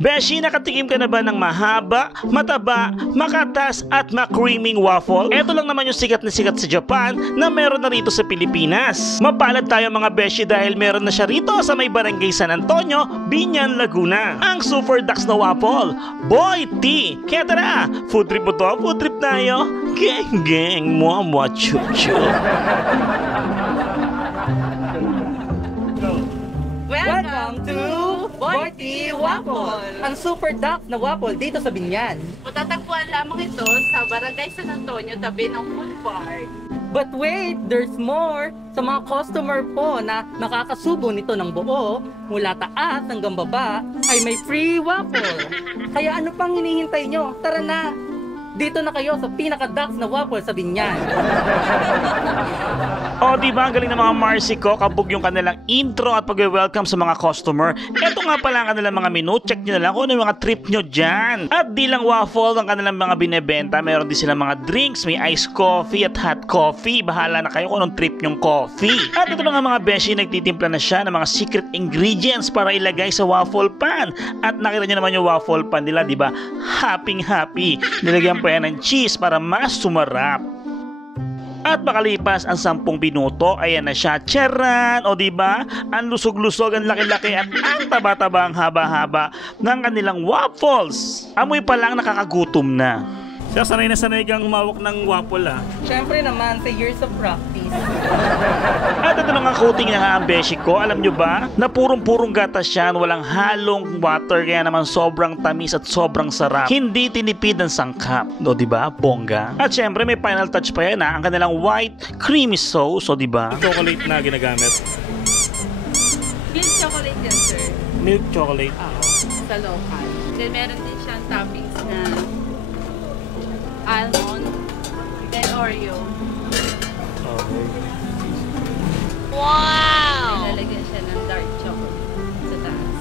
Beshi, nakatikim ka na ba ng mahaba, mataba, makatas at ma-creaming waffle? Ito lang naman yung sikat na sikat sa Japan na meron na rito sa Pilipinas. Mapalad tayo mga Beshi dahil meron na siya rito sa may barangay San Antonio, Binyan, Laguna. Ang Super Ducks na waffle, Boy T. Kaya tara, food trip po to, food trip tayo. Geng geng, mua chup chup. Welcome to Boy T Waffle, ang Super Ducks na waffle dito sa Binyan. Matatagpuan lamang ito sa Barangay San Antonio, tabi ng food park. But wait, there's more! Sa mga customer po na nakakasubo nito ng buo, mula taas hanggang baba, ay may free waffle. Kaya ano pang hinihintay nyo? Tara na! Dito na kayo sa pinaka-ducks na waffle sa Binyan. O diba ang galing ng mga Marcy ko, kabog yung kanilang intro at pag-welcome sa mga customer. Ito nga pala ang kanilang mga menu, check nyo na lang kung ano yung mga trip nyo dyan. At di lang waffle ang kanilang mga binebenta, meron din silang mga drinks, may iced coffee at hot coffee. Bahala na kayo kung anong trip nyong coffee. At ito na nga mga beshi, nagtitimpla na siya ng mga secret ingredients para ilagay sa waffle pan. At nakita nyo naman yung waffle pan nila, diba? Happy. Nilagyan pa yan ng cheese para mas sumarap. At makalipas ang 10 minuto, ayan na siya. Charan! O diba? Ang lusog-lusog, ang laki-laki at ang taba-taba, ang haba-haba ng kanilang waffles. Amoy pa lang nakakagutom na. Siya sanay na sanay kang umawak ng waffle Siyempre naman, sa years of practice. At ito na nga coating na nga ang beshi ko. Alam nyo ba? Na purong-purong gatas yan. Walang halong water. Kaya naman sobrang tamis at sobrang sarap. Hindi tinipid ang sangkap. O diba? Bongga. At syempre may final touch pa yan ang kanilang white creamy sauce. O diba? Chocolate na ginagamit. Milk chocolate yan, sir. Milk chocolate. Sa local. Then meron din siyang toppings na almond, then Oreo. Okay. Wow! Lalagyan siya ng dark chocolate sa taas.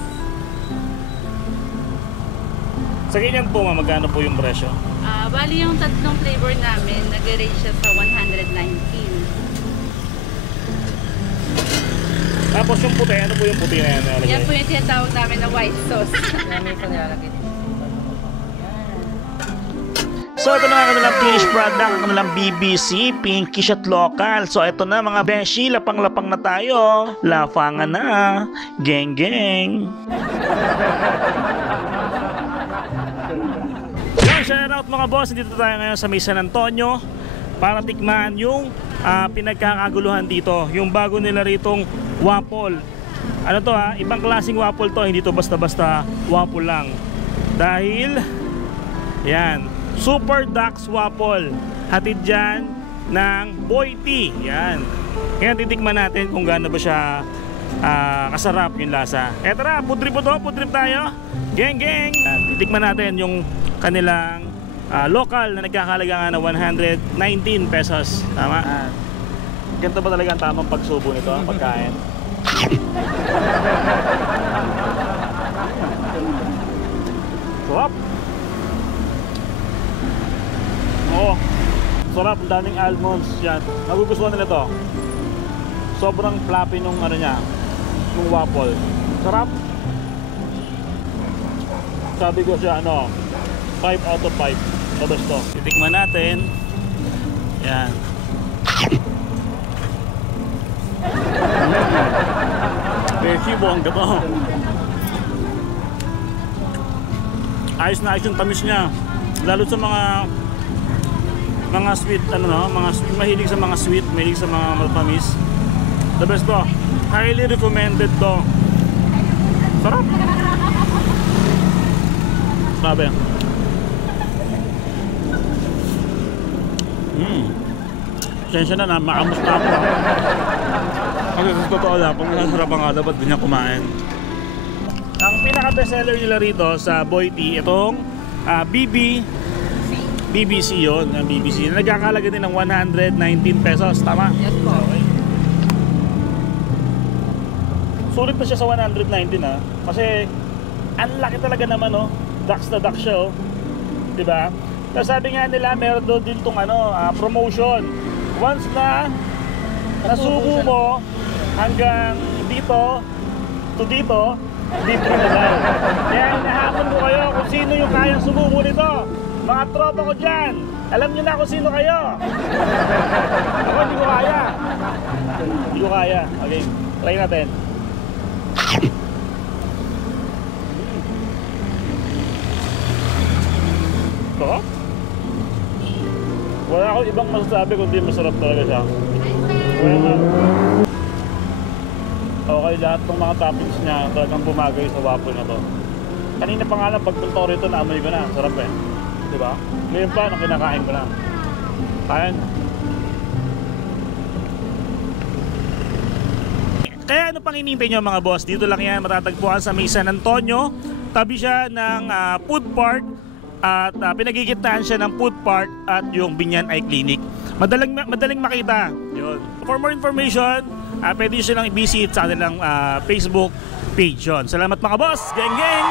Sa ganyan po, magkano po yung presyo? Bali yung tatlong flavor namin, nag-rate siya sa 119. Tapos yung puti, ano po yung puti na yan? Yan po yung tinatawag namin na white sauce. Namin ito nilalagay dito. So ito na ang kanilang finished product, ang kanilang BBC, pinkish at local. So ito na mga beshi, lapang-lapang na tayo. Lafangan na. Geng geng. Yung shout out mga boss, dito tayo ngayon sa may San Antonio para tikman yung pinagkakaguluhan dito. Yung bago nila ritong waffle. Ano to ibang klaseng waffle to, hindi to basta-basta waffle lang. Dahil, yan. Super Ducks Waffle. Hatid dyan ng Boy T. Yan. Kaya titikman natin kung gaano ba siya kasarap yung lasa. Eh tara, food trip po to. Food trip tayo. Geng geng. Titikman natin yung kanilang local na nagkakalaga nga na 119 pesos. Tama? Ganito ba talaga ang tamang pagsubo nito? Pagkain? Sarap. Oo, sarap, daming almonds yan. Nagugustuhan nila to. Sobrang fluffy nung ano niya, nung waffle. Sarap. Sabi ko siya 5 out of 5. The best to. Titikman natin. Yan. Beshi, bongga to. Ayos na ayos yung tamis niya. Lalo sa mga sweet, mga sweet, mahilig sa mga sweet, mahilig sa mga matamis. The best to. Highly recommended to. Sarap. Sabi. Sensya na maamos na ako. Kasi sa totoo lang, kung nasasarap ang dapat din niya kumain. Ang pinaka-bestseller nila rito sa Boy T, itong BBC yun, ang BBC. Nagkakalaga din ng 119 pesos, tama? Yes po. Okay. Sulit na siya sa 119 kasi ang laki talaga naman ducks na ducks siya diba? Tapos sabi nga nila meron doon din tong promotion. Once na nasubo mo hanggang dito to dito, libre na daw. Kaya hinahamon mo sino yung kayang sumubo nito. Mga tropa ko dyan. Alam niyo na kung sino kayo. Ako hindi ko kaya. Hindi ko kaya. Okay, try natin. Ito? Wala akong ibang masasabi kundi masarap talaga siya. Wala nga. Okay, lahat ng mga toppings niya talagang bumagay sa waffle na to. Kanina pa nga lang pagpunta ko rito naamoy ko na. Sarap eh. Diba? Ngayon pa, nung kinakain ko na. Kain. Kaya ano pang hinihintay nyo mga boss? Dito lang yan matatagpuan sa may San Antonio. Tabi siya ng food park. At pinagigitnaan siya ng food park at yung Binyan Eye Clinic. Madaling makita. Yun. For more information, pwede nyo silang i-visit sa kanilang Facebook page yun. Salamat mga boss! Geng geng!